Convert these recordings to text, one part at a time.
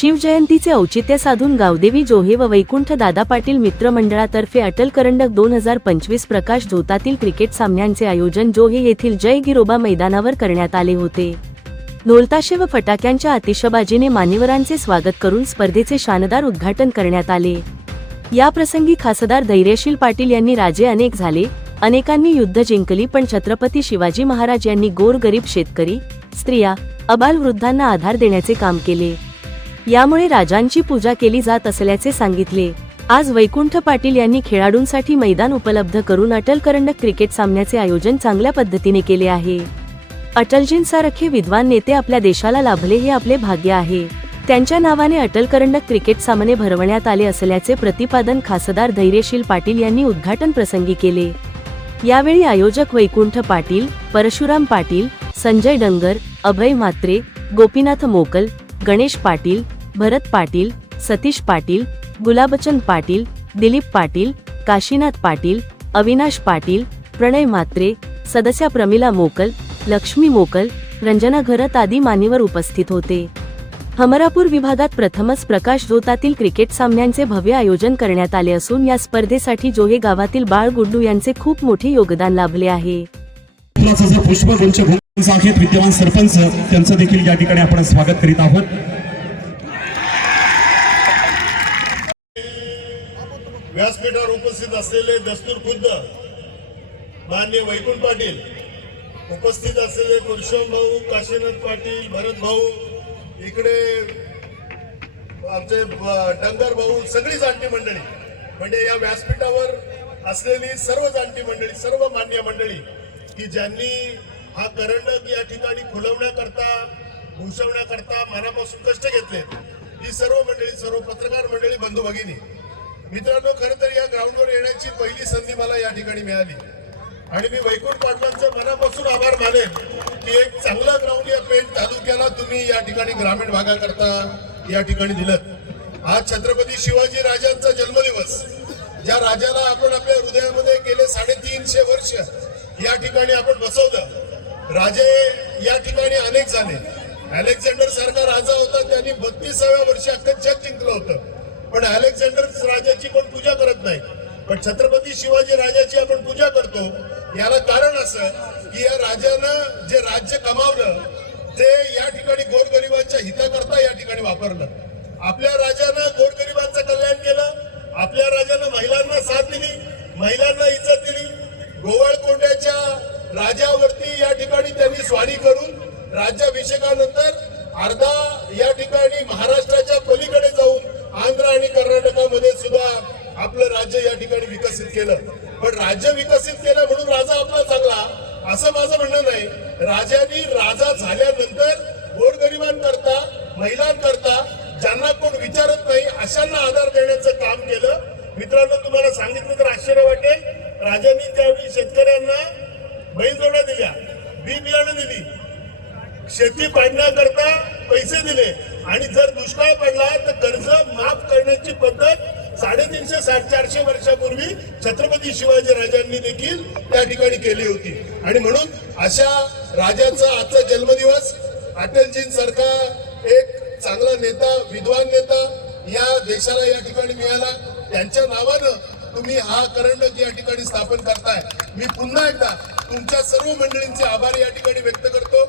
शिवजयंतीचे औचित्य साधून गावदेवी जोहे व वैकुंठ दादा पाटील मित्रमंडळातर्फे अटल करंडक दोन हजार पंचवीस प्रकाश जोतातील क्रिकेट सामन्यांचे आयोजन जोहे येथील जय गिरोबा मैदानावर करण्यात आले होते. ढोलताशे व फटाक्यांच्या आतिषबाजीने मान्यवरांचे स्वागत करून स्पर्धेचे शानदार उद्घाटन करण्यात आले. या प्रसंगी खासदार धैर्यशील पाटील यांनी राजे अनेक झाले. अनेकांनी युद्ध जिंकली पण छत्रपती शिवाजी महाराज यांनी गोरगरीब शेतकरी स्त्रिया अबालवृद्धांना आधार देण्याचे काम केले. यामुळे राजांची पूजा केली जात असल्याचे सांगितले. आज वैकुंठ पाटील यांनी खेळाडूंसाठी मैदान उपलब्ध करून अटल करंडक क्रिकेट सामन्याचे आयोजन चांगल्या पद्धतीने केले आहे. अटलजींसारखे विद्वान नेते आपल्या देशाला लाभले हे आपले भाग्य आहे. त्यांच्या नावाने अटल करंडक क्रिकेट सामने भरवण्यात आले असल्याचे प्रतिपादन खासदार धैर्यशील पाटील यांनी उद्घाटन प्रसंगी केले. यावेळी आयोजक वैकुंठ पाटील परशुराम पाटील संजय डंगर अभय म्हात्रे गोपीनाथ मोकल गणेश पाटील भरत पाटील सतीश पाटील गुलाबचंद पाटील दिलीप पाटील काशीनाथ पाटील अविनाश पाटील प्रणय म्हात्रे सदस्या प्रमिला मोकल लक्ष्मी मोकल रंजना घरत आदी मान्यवर उपस्थित होते. हमरापूर विभागात प्रथमच प्रकाश जोतातील क्रिकेट सामन्यांचे भव्य आयोजन करण्यात आले असून या स्पर्धेसाठी जोहे गावातील बाळ गुड्डू यांचे खूप मोठे योगदान लाभले आहे. पुष्प विद्यमान सरपंच त्यांचं देखील या ठिकाणी आपण स्वागत करीत आहोत. व्यासपीठावर उपस्थित असलेले दस्तूर खुद्द मान्य वैकुंठ पाटील उपस्थित असलेले पुरुषोत्तम भाऊ काशीनाथ पाटील भरत भाऊ इकडे आमचे डंगर भाऊ सगळी जाणती मंडळी. म्हणजे या व्यासपीठावर असलेली सर्व जाणती मंडळी सर्व मान्य मंडळी की ज्यांनी हा करंडक या ठिकाणी खुलवण्याकरता भूषवण्याकरता मनापासून कष्ट घेतले ही सर्व मंडळी सर्व पत्रकार मंडळी बंधू भगिनी मित्रांनो खरं तर या ग्राउंडवर येण्याची पहिली संधी मला या ठिकाणी मिळाली. आणि मी वैकुंठ पाटलांचे मनापासून आभार मानेन की एक चांगला ग्राउंड या पेठ तालुक्याला तुम्ही या ठिकाणी ग्रामीण भागाकरता या ठिकाणी दिलं आज छत्रपती शिवाजी राजांचा जन्मदिवस ज्या राजाला आपण आपल्या हृदयामध्ये गेले साडेतीनशे वर्ष या ठिकाणी आपण बसवलं. राजे या ठिकाणी अनेक झाले. अलेक्झांडर सारखा राजा होता त्यांनी बत्तीसाव्या वर्षी अख्खं जग जिंकलं होतं. पण अलेक्झांडर राजाची पण पूजा करत नाही पण छत्रपती शिवाजी राजाची आपण पूजा करतो. याला कारण असं की या राजानं जे राज्य कमावलं ते या ठिकाणी गोरगरिबांच्या हिताकरता या ठिकाणी वापरलं. आपल्या राजानं गोरगरिबांचं कल्याण केलं आपल्या राजानं महिलांना साथ दिली महिलांना इज्जत दिली. गोवळकोंड्याच्या राजावरती या ठिकाणी त्यांनी स्वारी करून राज्याभिषेकानंतर अर्धा या ठिकाणी महाराज पलीकडे जाऊन आंध्र आणि कर्नाटकामध्ये सुद्धा आपलं राज्य या ठिकाणी विकसित केलं. पण राज्य विकसित केलं म्हणून राजा आपला चांगला असं माझं म्हणणं नाही. राजानी राजा झाल्यानंतर गोरगरिबांकरता महिलांकरता ज्यांना कोण विचारत नाही अशांना आधार देण्याचं काम केलं. मित्रांनो तुम्हाला सांगितलं तर आश्चर्य वाटेल. राजांनी त्यावेळी शेतकऱ्यांना बैलजोड्या दिल्या बी बियाणं दिली. शेती पाडण्याकरता पैसे दिले. आणि जर दुष्काळ पडला तर कर्ज माफ करण्याची पद्धत साडेतीनशे साठ चारशे वर्षापूर्वी छत्रपती शिवाजी राजांनी देखील त्या ठिकाणी केली होती. आणि म्हणून अशा राजाचा आजचा जन्मदिवस अटलजींसारखा एक चांगला नेता विद्वान नेता या देशाला या ठिकाणी मिळाला. त्यांच्या नावानं तुम्ही हा करंडक या ठिकाणी स्थापन करताय. मी पुन्हा एकदा तुमच्या सर्व मंडळींचे आभार या ठिकाणी व्यक्त करतो.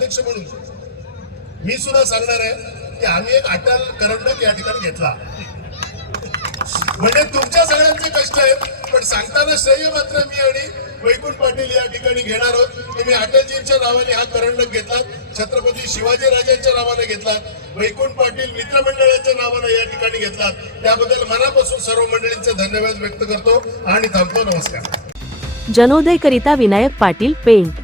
अध्यक्ष म्हणून. मी सुद्धा सांगणार आहे की आम्ही एक अटल करंडक या ठिकाणी घेतला. म्हणजे तुमच्या सगळ्यांचे कष्ट आहेत पण सांगताना श्रेय मात्र मी आणि वैकुंठ पाटील या ठिकाणी घेणार आहोत. तुम्ही अटलजींच्या नावाने हा करंडक घेतला छत्रपती शिवाजी राजांच्या नावाने घेतला वैकुंठ पाटील मित्रमंडळाच्या नावाने या ठिकाणी घेतला त्याबद्दल मनापासून सर्व मंडळींचे धन्यवाद व्यक्त करतो आणि थांबतो. नमस्कार. जनोदय करिता विनायक पाटील पेंट.